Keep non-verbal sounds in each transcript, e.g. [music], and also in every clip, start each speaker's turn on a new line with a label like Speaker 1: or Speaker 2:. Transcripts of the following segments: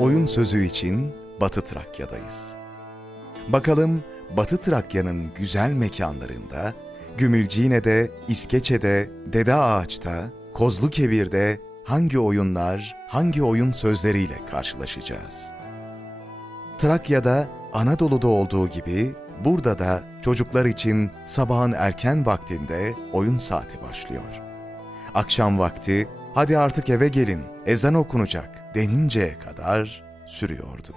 Speaker 1: oyun sözü için Batı Trakya'dayız. Bakalım Batı Trakya'nın güzel mekanlarında, Gümülcine'de, İskeçe'de, Dede Ağaç'ta, Kozlu Kebir'de hangi oyunlar, hangi oyun sözleriyle karşılaşacağız? Trakya'da, Anadolu'da olduğu gibi burada da çocuklar için sabahın erken vaktinde oyun saati başlıyor. Akşam vakti hadi artık eve gelin ezan okunacak deninceye kadar sürüyordu.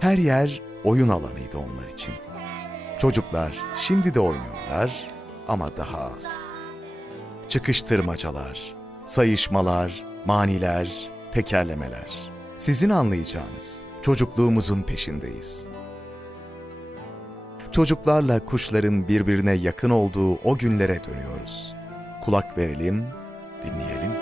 Speaker 1: Her yer oyun alanıydı onlar için. Çocuklar şimdi de oynuyorlar ama daha az. Çıkıştırmacalar, sayışmalar, maniler, tekerlemeler. Sizin anlayacağınız çocukluğumuzun peşindeyiz. Çocuklarla kuşların birbirine yakın olduğu o günlere dönüyoruz. Kulak verelim, dinleyelim.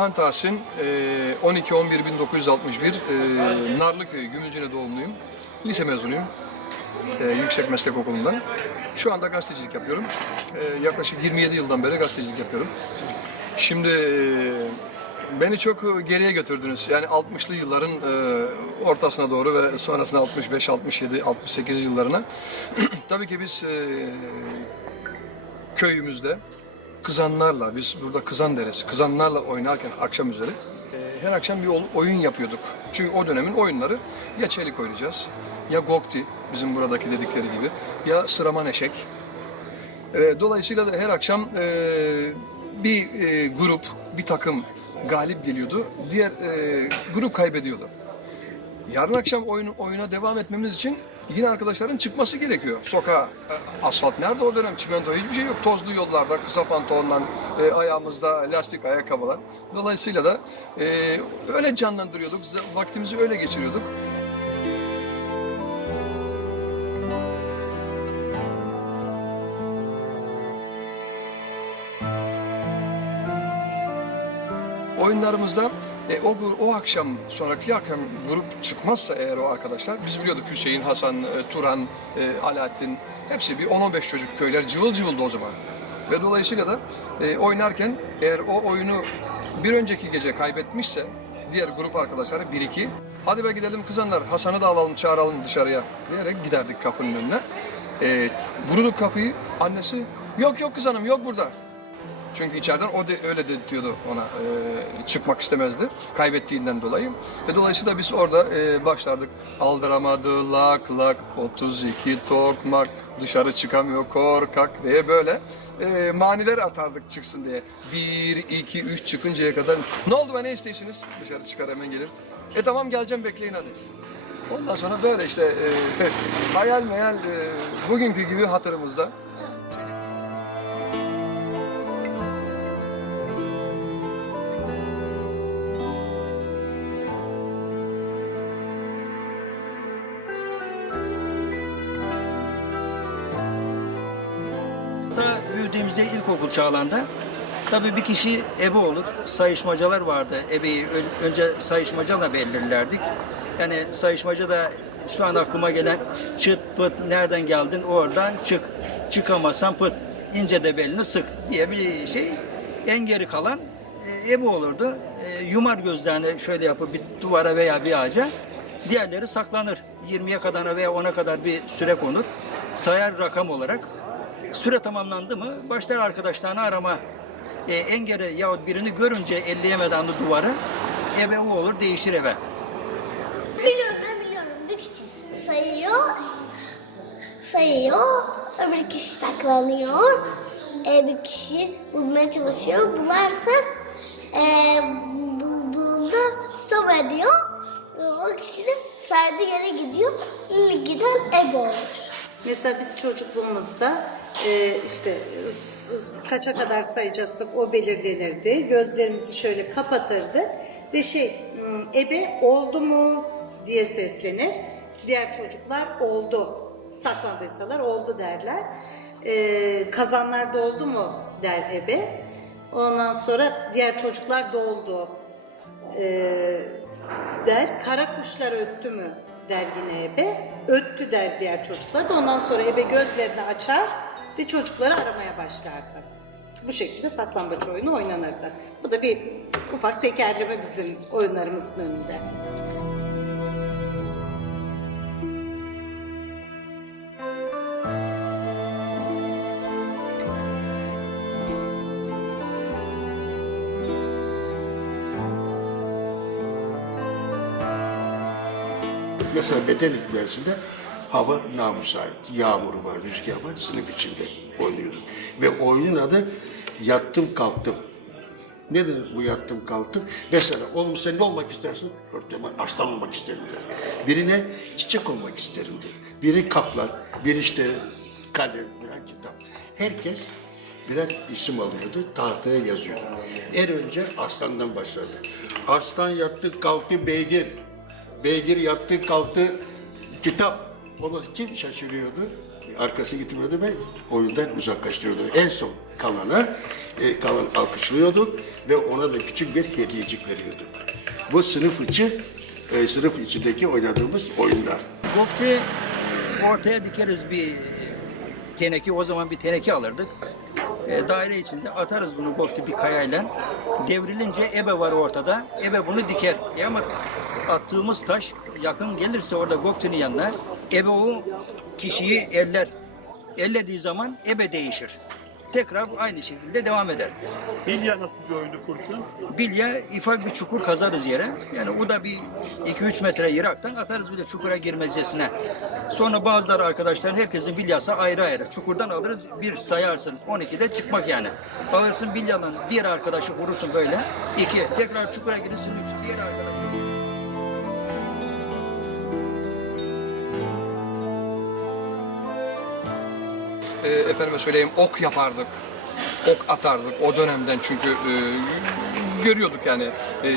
Speaker 2: İlhan Tahsin, e, 12-11-1961, e, Narlıköy, Gümülcine doğumluyum. Lise mezunuyum, e, Yüksek Meslek Okulu'ndan. Şu anda gazetecilik yapıyorum. E, Yaklaşık 27 yıldan beri gazetecilik yapıyorum. Şimdi e, beni çok geriye götürdünüz. Yani 60'lı yılların e, ortasına doğru ve sonrasında 65, 67, 68 yıllarına. [clears throat] Tabii ki biz e, köyümüzde kızanlarla, biz burada kızan deresi, kızanlarla oynarken akşam üzeri e, her akşam bir oyun yapıyorduk. Çünkü o dönemin oyunları ya çelik oynayacağız, ya gokti bizim buradaki dedikleri gibi, ya sıraman eşek. E, dolayısıyla da her akşam e, bir e, grup, bir takım galip geliyordu, diğer e, grup kaybediyordu. Yarın akşam oyun, oyuna devam etmemiz için yine arkadaşların çıkması gerekiyor. Sokağa, e, asfalt nerede o dönem? Çimento hiçbir şey yok. Tozlu yollarda, kısa pantolonla, e, ayağımızda lastik ayakkabılar. Dolayısıyla da e, öyle canlandırıyorduk, vaktimizi öyle geçiriyorduk. oyunlarımızda e, o, o akşam sonraki akşam grup çıkmazsa eğer o arkadaşlar biz biliyorduk Hüseyin, Hasan, e, Turan, e, Alaaddin hepsi bir 10-15 çocuk köyler cıvıl cıvıldı o zaman. Ve dolayısıyla da e, oynarken eğer o oyunu bir önceki gece kaybetmişse diğer grup arkadaşları 1-2 hadi be gidelim kızanlar Hasan'ı da alalım çağıralım dışarıya diyerek giderdik kapının önüne. E, vururduk kapıyı annesi yok yok kızanım yok burada. Çünkü içeriden o de, öyle de diyordu ona e, çıkmak istemezdi kaybettiğinden dolayı. Ve dolayısıyla biz orada e, başlardık. Aldıramadı lak lak 32 tokmak dışarı çıkamıyor korkak diye böyle e, maniler atardık çıksın diye. 1, 2, 3 çıkıncaya kadar ne oldu be ne isteysiniz? Dışarı çıkar hemen gelir. E tamam geleceğim bekleyin hadi. Ondan sonra böyle işte e, hayal meyal e, bugünkü gibi hatırımızda.
Speaker 3: Büyüdüğümüzde ilkokul çağlarında tabii bir kişi ebe olur. Sayışmacalar vardı. Ebeyi ön- önce sayışmacayla belirlerdik. Yani sayışmaca da şu an aklıma gelen çıt pıt nereden geldin oradan çık. Çıkamazsan pıt ince de belini sık diye bir şey. En geri kalan e, ebe olurdu. E, yumar gözlerini şöyle yapıp bir duvara veya bir ağaca. Diğerleri saklanır. 20'ye kadar veya 10'a kadar bir süre konur. Sayar rakam olarak. Süre tamamlandı mı başlar arkadaşlarını arama. E, en geri yahut birini görünce elleyemeden de duvarı ebe o olur değişir eve.
Speaker 4: Biliyorum biliyorum. Bir kişi sayıyor. Sayıyor. Öbür kişi saklanıyor. Ee, bir kişi bulmaya çalışıyor. Bularsa ee, bulduğunda sov ediyor. O kişi de saydığı yere gidiyor. İlk giden ebe olur.
Speaker 5: Mesela biz çocukluğumuzda e, işte kaça kadar sayacaksak o belirlenirdi. Gözlerimizi şöyle kapatırdık ve şey hmm, ebe oldu mu diye seslenir. Diğer çocuklar oldu. Saklandıysalar oldu derler. E, kazanlar doldu mu der ebe. Ondan sonra diğer çocuklar doldu e, der. Kara kuşlar öttü mü der yine ebe. Öttü der diğer çocuklar da ondan sonra ebe gözlerini açar ve çocukları aramaya başlardı. Bu şekilde saklambaç oyunu oynanırdı. Bu da bir ufak tekerleme bizim oyunlarımızın önünde.
Speaker 6: Mesela bedenlik dersinde hava namüsait, yağmur var, rüzgar var, sınıf içinde oynuyorduk. Ve oyunun adı yattım kalktım. Nedir bu yattım kalktım? Mesela oğlum sen ne olmak istersin? Öğretmen aslan olmak isterim der. Birine çiçek olmak isterim der. Biri kaplan, biri işte kalem, birer kitap. Herkes birer isim alıyordu, tahtaya yazıyordu. En önce aslandan başladı. Aslan yattı kalktı beygir. Beygir yattı kalktı kitap. Onu kim şaşırıyordu? Arkası gitmiyordu ve oyundan uzaklaştırıyordu. En son kalana, e, kalan alkışlıyorduk ve ona da küçük bir hediyecik veriyorduk. Bu sınıf içi, e, sınıf içindeki oynadığımız oyunlar.
Speaker 3: Gofti ortaya dikeriz bir teneke, o zaman bir teneke alırdık. E, daire içinde atarız bunu gofti bir kayayla. Devrilince ebe var ortada, ebe bunu diker. E ama attığımız taş yakın gelirse orada goftinin yanına, ebe o kişiyi eller. Ellediği zaman ebe değişir. Tekrar aynı şekilde devam eder.
Speaker 7: Bilya nasıl bir oyundu kurşun?
Speaker 3: Bilye ufak bir çukur kazarız yere. Yani o da bir 2-3 metre yiraktan atarız bir de çukura girmecesine. Sonra bazıları arkadaşlar herkesin bilyası ayrı ayrı. Çukurdan alırız bir sayarsın 12'de çıkmak yani. Alırsın bilyadan diğer arkadaşı vurursun böyle. iki tekrar çukura girirsin üç diğer arkadaşı.
Speaker 2: E, efendime söyleyeyim ok yapardık. Ok atardık o dönemden çünkü e, görüyorduk yani e,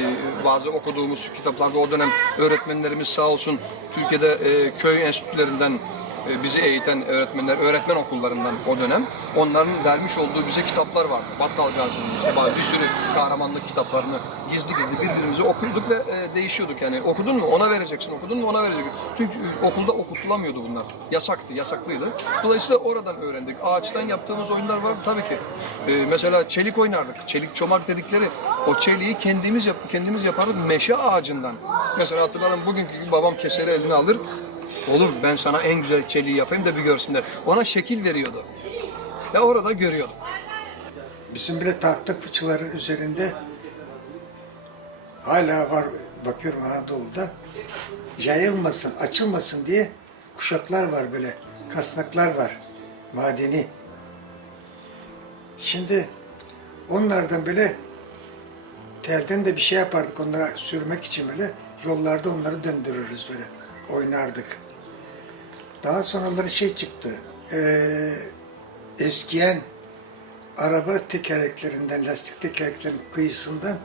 Speaker 2: bazı okuduğumuz kitaplarda o dönem öğretmenlerimiz sağ olsun Türkiye'de e, köy enstitülerinden bizi eğiten öğretmenler, öğretmen okullarından o dönem onların vermiş olduğu bize kitaplar vardı. Battal Gazi'nin işte bir sürü kahramanlık kitaplarını gizli gizli birbirimize okuyorduk ve e, değişiyorduk yani. Okudun mu ona vereceksin, okudun mu ona vereceksin. Çünkü e, okulda okutulamıyordu bunlar. Yasaktı, yasaklıydı. Dolayısıyla oradan öğrendik. Ağaçtan yaptığımız oyunlar var tabii ki. E, mesela çelik oynardık. Çelik çomak dedikleri o çeliği kendimiz yap kendimiz yapardık meşe ağacından. Mesela hatırlarım bugünkü babam keseri eline alır. Olur ben sana en güzel çeliği yapayım da bir görsünler. Ona şekil veriyordu. Ve orada görüyorduk.
Speaker 8: Bizim bile tahta fıçıların üzerinde hala var bakıyorum Anadolu'da yayılmasın, açılmasın diye kuşaklar var böyle, kasnaklar var, madeni. Şimdi onlardan böyle telden de bir şey yapardık onlara sürmek için böyle yollarda onları döndürürüz böyle oynardık. Daha sonraları şey çıktı, eee eskiyen araba tekerleklerinden, lastik tekerleklerin kıyısından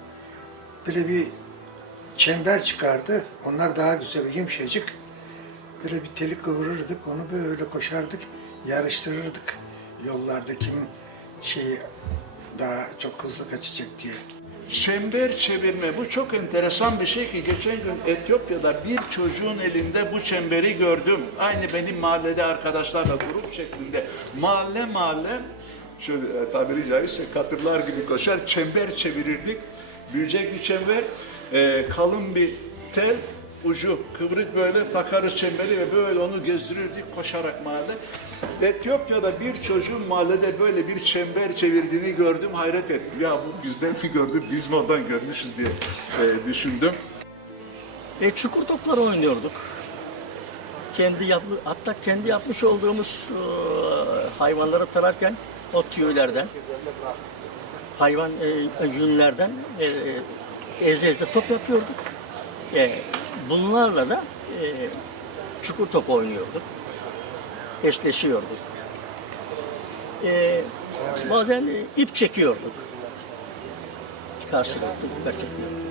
Speaker 8: böyle bir çember çıkardı. Onlar daha güzel bir yumuşacık. Böyle bir teli kıvırırdık, onu böyle koşardık, yarıştırırdık yollarda kimin şeyi daha çok hızlı kaçacak diye.
Speaker 9: Çember çevirme bu çok enteresan bir şey ki geçen gün Etiyopya'da bir çocuğun elinde bu çemberi gördüm. Aynı benim mahallede arkadaşlarla grup şeklinde mahalle mahalle şöyle e, tabiri caizse katırlar gibi koşar çember çevirirdik. Büyüyecek bir çember e, kalın bir tel ucu kıvrık böyle takarız çemberi ve böyle onu gezdirirdik koşarak mahallede. Etiyopya'da bir çocuğun mahallede böyle bir çember çevirdiğini gördüm, hayret ettim. Ya bu bizden mi gördüm, biz mi ondan görmüşüz diye e, düşündüm.
Speaker 10: E, çukur topları oynuyorduk. Kendi yap, hatta kendi yapmış olduğumuz e, hayvanları tararken o tüylerden, hayvan e, yünlerden e, eze eze top yapıyorduk. E, bunlarla da e, çukur topu oynuyorduk. Eşleşiyorduk. E, bazen ip çekiyorduk. Karşılıklı ip çekiyorduk.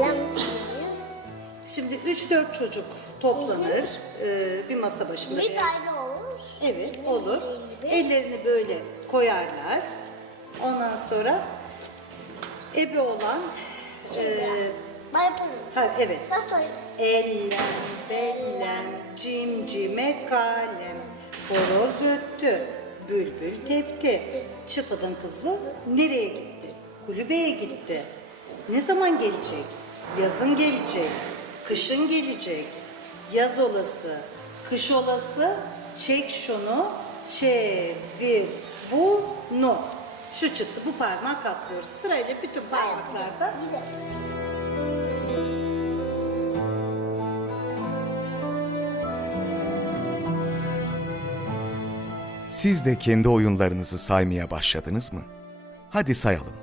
Speaker 4: Söylüyor.
Speaker 5: Şimdi 3-4 çocuk toplanır e, bir masa başında.
Speaker 4: Bir
Speaker 5: veya-
Speaker 4: tane olur.
Speaker 5: Evet olur. Ellerini böyle koyarlar. Ondan sonra ebe olan e,
Speaker 4: Ben yaparım.
Speaker 5: ha, evet.
Speaker 4: Sen söyle.
Speaker 5: Ellem, bellem, cimcime kalem, horoz öttü, bülbül tepti. Çıfıdın kızı nereye gitti? Kulübeye gitti. Ne zaman gelecek? Yazın gelecek, kışın gelecek. Yaz olası, kış olası, çek şunu, çevir bunu. Şu çıktı, bu parmağı katlıyoruz. Sırayla bütün parmaklarda
Speaker 1: Siz de kendi oyunlarınızı saymaya başladınız mı? Hadi sayalım.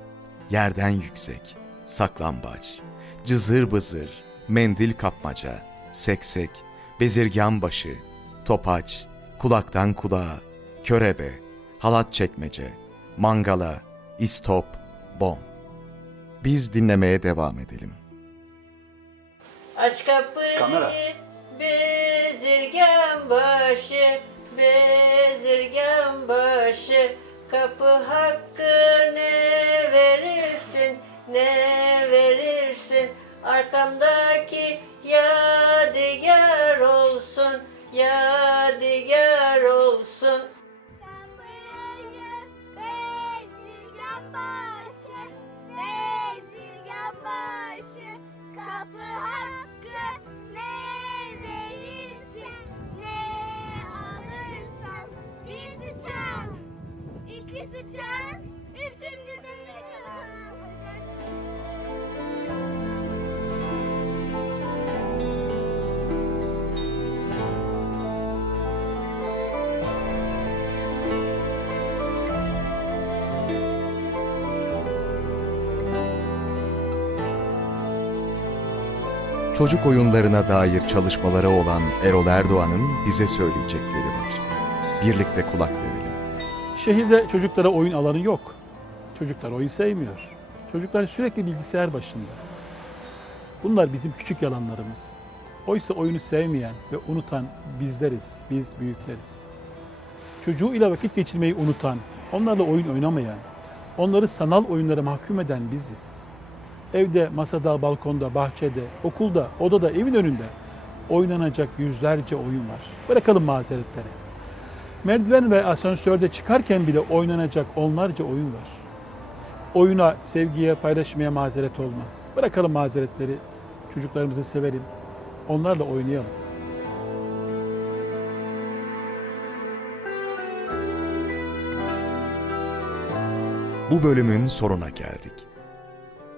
Speaker 1: Yerden yüksek, saklambaç, cızır bızır, mendil kapmaca, seksek, bezirgan başı, topaç, kulaktan kulağa, körebe, halat çekmece, mangala, istop, bom. Biz dinlemeye devam edelim.
Speaker 11: Aç kapıyı
Speaker 9: Kamera.
Speaker 11: bezirgen başı bezirgen başı kapı hakkı ne verirsin ne
Speaker 1: Çocuk oyunlarına dair çalışmaları olan Erol Erdoğan'ın bize söyleyecekleri var. Birlikte kulak verelim.
Speaker 7: Şehirde çocuklara oyun alanı yok. Çocuklar oyun sevmiyor. Çocuklar sürekli bilgisayar başında. Bunlar bizim küçük yalanlarımız. Oysa oyunu sevmeyen ve unutan bizleriz, biz büyükleriz. Çocuğuyla vakit geçirmeyi unutan, onlarla oyun oynamayan, onları sanal oyunlara mahkum eden biziz. Evde, masada, balkonda, bahçede, okulda, odada, evin önünde oynanacak yüzlerce oyun var. Bırakalım mazeretleri. Merdiven ve asansörde çıkarken bile oynanacak onlarca oyun var. Oyuna, sevgiye, paylaşmaya mazeret olmaz. Bırakalım mazeretleri, çocuklarımızı sevelim, onlarla oynayalım.
Speaker 1: Bu bölümün sonuna geldik.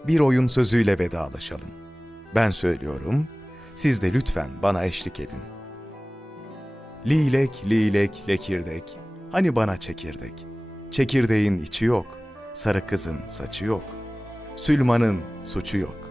Speaker 1: Bir oyun sözüyle vedalaşalım. Ben söylüyorum, siz de lütfen bana eşlik edin. Lilek, lilek, lekirdek, hani bana çekirdek. Çekirdeğin içi yok, sarı kızın saçı yok. Sülman'ın suçu yok.